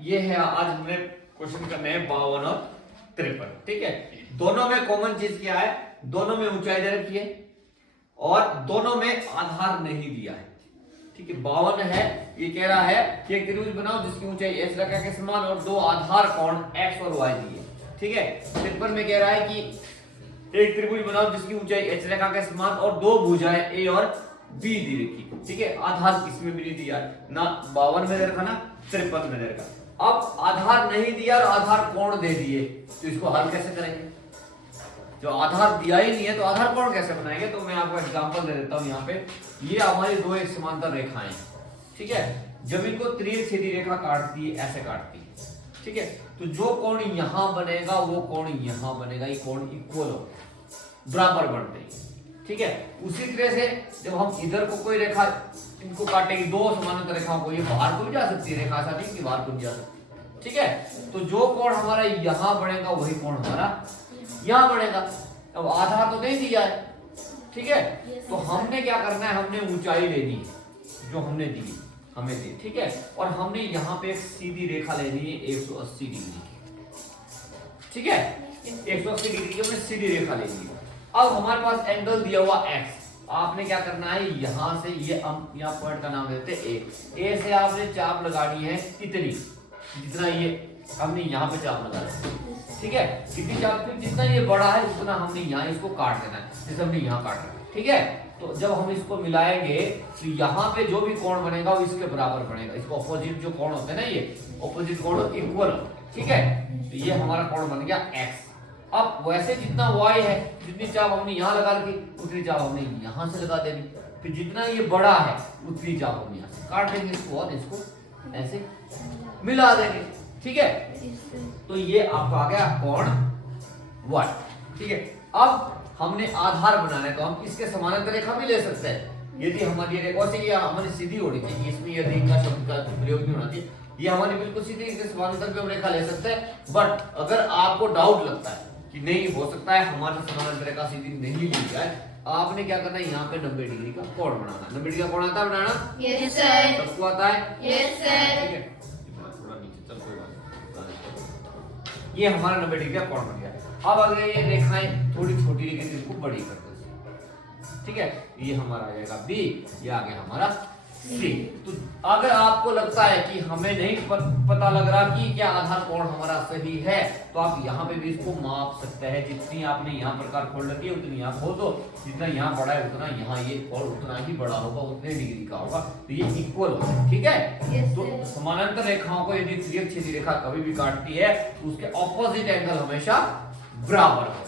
ये है आज हमने क्वेश्चन करने हैं 52 और 53। ठीक है, दोनों में कॉमन चीज क्या है? दोनों में ऊंचाई दे रखी है और दोनों में आधार नहीं दिया है। ठीक है, 52 है, ये कह रहा है कि एक त्रिभुज बनाओ जिसकी ऊंचाई एस रेखा के समान और दो आधार कोण एक्स और वाई दिए। ठीक है, 53 में कह रहा है कि एक त्रिभुज बनाओ जिसकी ऊंचाई एच रेखा के समान और दो भुजाएं ए और बी दी रखी। ठीक है, आधार किसमें भी नहीं दिया, ना 52 में दे रखा ना 53 में दे रखा। अब आधार नहीं दिया और आधार कोण दे दिए, तो इसको हल कैसे करेंगे? जो आधार दिया ही नहीं है तो आधार कोण कैसे बनाएंगे? तो मैं आपको एग्जांपल दे देता हूं। यहाँ पे ये हमारी दो एक समांतर रेखाएं, ठीक है, जब इनको त्रियक सीधी रेखा काटती है, ऐसे काटती है, ठीक है, तो जो कोण यहां बनेगा वो कोण यहां बनेगा, ये कोण इक्वल हो, बराबर बनते हैं। ठीक है, उसी तरह से जब हम इधर को कोई रेखा इनको काटेंगे, दो समानांतर रेखाओं को, ये बाहर को भी जा सकती है रेखा, ऐसा नहीं कि बाहर को नहीं जा सकती। ठीक है, तो जो कोण हमारा यहां बनेगा वही कोण हमारा यहां बनेगा। अब आधार तो नहीं दिया है, ठीक है, तो हमने क्या करना है, हमने ऊंचाई लेनी है जो हमने दी, हमें दी, ठीक है, और हमने यहाँ पे एक सीधी रेखा लेनी है 180 डिग्री की। ठीक है, 180 डिग्री की हमने सीधी रेखा लेनी है। अब हमारे पास एंगल दिया हुआ x, आपने क्या करना है, यहां से ये हम यहाँ पॉइंट का नाम देते हैं ए से आपने चाप लगानी है इतनी, जितना ये हमने यहाँ पे चाप लगा है। ठीक है, कितनी चाप, जितना ये बड़ा है उतना हमने यहाँ इसको काट देना है, जैसे हमने यहाँ काटा है। ठीक है, तो जब हम इसको मिलाएंगे तो यहाँ पे जो भी कोण बनेगा वो इसके बराबर बनेगा। इसको ऑपोजिट जो कोण होते हैं ना, ये ऑपोजिट कोण इक्वल। ठीक है, तो ये हमारा कोण बन गया x। अब वैसे जितना y है, जितनी चाप हमने यहाँ लगा दी उतनी चाप हमने यहाँ से लगा देनी, फिर जितना ये बड़ा है उतनी चाप हम यहाँ से काट देंगे इसको और इसको ऐसे मिला देंगे। ठीक है, तो ये आपका आ गया कोण y। ठीक है, अब हमने आधार बनाना है तो हम इसके समानांतर रेखा भी ले सकते हैं। यदि हमारी रेखा से ये हमारी सीधी होनी चाहिए, इसमें यदि का शब्द का प्रयोग नहीं होना चाहिए, ये हमारी बिल्कुल सीधी, इसके समानांतर भी हम रेखा ले सकते हैं। बट अगर आपको डाउट लगता है कि नहीं हो सकता है हमारे समानांतर रेखा सीधी नहीं ली जाए, आपने क्या करना है, यहाँ पे 90 डिग्री का कोण बनाना। 90 डिग्री का कोण आता है बनाना? Yes sir. सबको आता है? Yes sir. ठीक है, थोड़ा नीचे चल, कोई बात। ये हमारा 90 डिग्री का कोण बन गया। अब अगर ये रेखाएं थोड़ी छोटी लेकिन इनको बड़ी कर दो, ठीक है, ये हमारा आ जाएगा बी, ये आ गया हमारा सी। तो अगर आपको लगता है कि हमें नहीं पता लग रहा कि क्या आधार कोण हमारा सही है, तो आप यहाँ पे भी इसको माप सकते हैं। जितनी आपने यहाँ प्रकार खोल रखी है उतनी यहाँ खोल दो, जितना यहाँ बड़ा है उतना यहाँ ये और उतना ही बड़ा होगा, उतने डिग्री का होगा, तो ये इक्वल होगा। ठीक है, तो समानांतर रेखाओं को यदि त्रियक सीधी रेखा कभी भी काटती है उसके ऑपोजिट एंगल हमेशा बराबर होगा।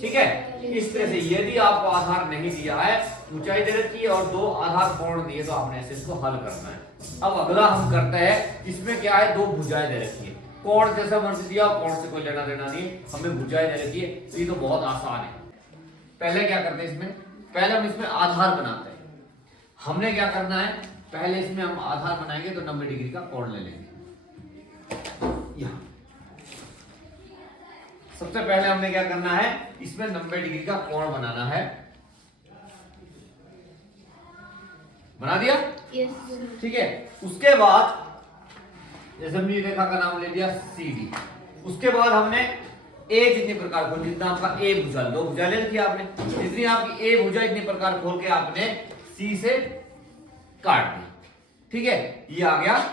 ठीक है, इस तरह से यदि आपको आधार नहीं दिया है, ऊंचाई दे रखी है और दो आधार कोण दिए, तो आपने ऐसे इसको हल करना है। अब अगला हम करते हैं, इसमें क्या है, दो भुजाएं दे रखी है, कोण जैसा मर्जी दिया, कोण से कोई लेना देना नहीं, हमें भुजाएं दे रखी है, तो ये तो बहुत आसान है। पहले क्या करते हैं, इसमें पहले हम इसमें आधार बनाते हैं। हमने क्या करना है, पहले इसमें हम आधार बनाएंगे तो 90 डिग्री का कोण ले लेंगे। यहाँ सबसे पहले हमने क्या करना है, इसमें 90 डिग्री का कोण बनाना है। बना दिया? यस। ठीक है, उसके बाद जैसे हमने रेखा का नाम ले लिया CD, उसके बाद हमने ए जितने प्रकार खोल, जितना आपका ए भुजा, दो भुजा ले रखी आपने, जितनी आपकी ए भुजा इतने प्रकार खोल के आपने सी से काट दी। ठीक है, ये आ गया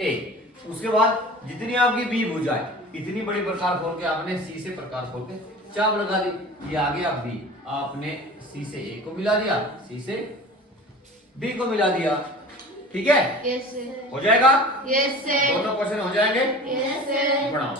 ए। उसके बाद जितनी आपकी बी भुजा है इतनी बड़ी प्रकार खोल के आपने सी से प्रकार खोल के चाप लगा दी, ये आ गया बी। आपने सी से ए को मिला दिया, सी से बी को मिला दिया। ठीक है, यस सर। हो जाएगा? Yes sir. दोनों क्वेश्चन हो जाएंगे? Yes sir. बनाओ।